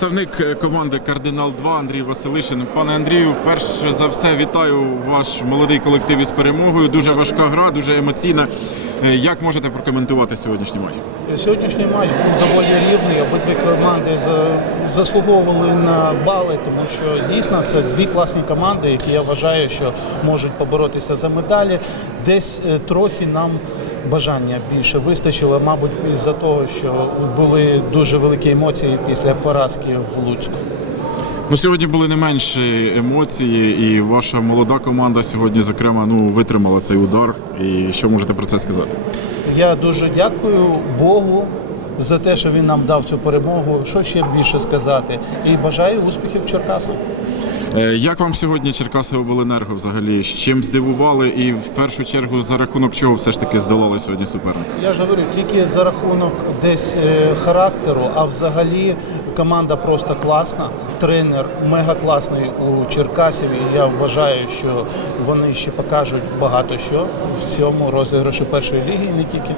Представник е, команди Кардинал 2 Андрій Василишин. Пане Андрію, перш за все вітаю ваш молодий колектив із перемогою. Дуже важка гра, дуже емоційна. Е, Як можете прокоментувати сьогоднішній матч? Сьогоднішній матч був доволі рівний. Обидві команди за- заслуговували на бали, тому що дійсно це дві класні команди, які я вважаю, що можуть поборотися за медалі. Десь е, трохи нам бажання більше вистачило, мабуть, із-за того, що були дуже великі емоції після поразки в Луцьку. Ну, сьогодні були не менші емоції, і ваша молода команда сьогодні, зокрема, ну витримала цей удар. І що можете про це сказати? Я дуже дякую Богу за те, що він нам дав цю перемогу. Що ще більше сказати? І бажаю успіхів Черкасам. Е, Як вам сьогодні Черкаси обленерго взагалі? З чим здивували, і в першу чергу за рахунок чого все ж таки здолали сьогодні суперника? Я ж говорю, тільки за рахунок десь е, характеру, а взагалі команда просто класна. Тренер мега класний у Черкасів. І я вважаю, що вони ще покажуть багато що в цьому розіграші першої ліги і не тільки.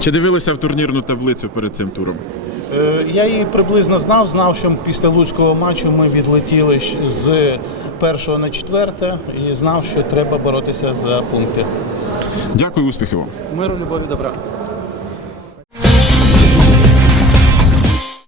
Чи дивилися в турнірну таблицю перед цим туром? Е, Я її приблизно знав, знав, що після луцького матчу ми відлетіли з першого на четверте і знав, що треба боротися за пункти. Дякую, успіхів вам. Миру, любові, добра.